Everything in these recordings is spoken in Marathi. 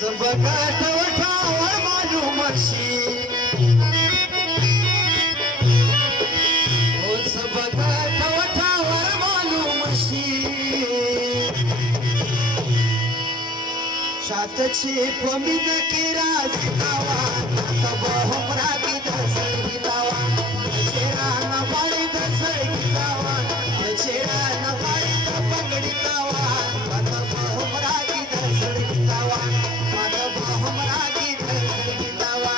बघत वठावर मालूम ओस बघत वठावर मालूम शातचे पमिन केरा सितावा तब हमरा की दसळ गीतावा चेहरा न बाळी दसळ गीतावा चेहरा न बाळी पगडीतावा तब हमरा की दसळ गीतावा तब हमरा की दसळ गीतावा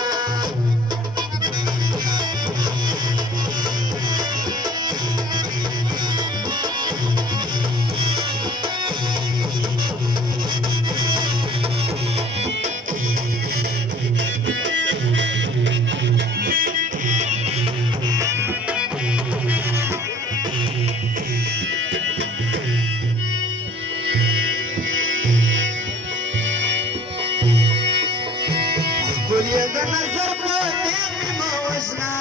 Kuliah nazar putih mimawasna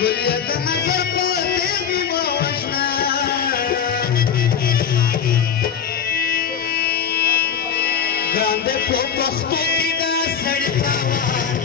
Kuliah nazar putih mimawasna Grande po pakhto ki da sadtawa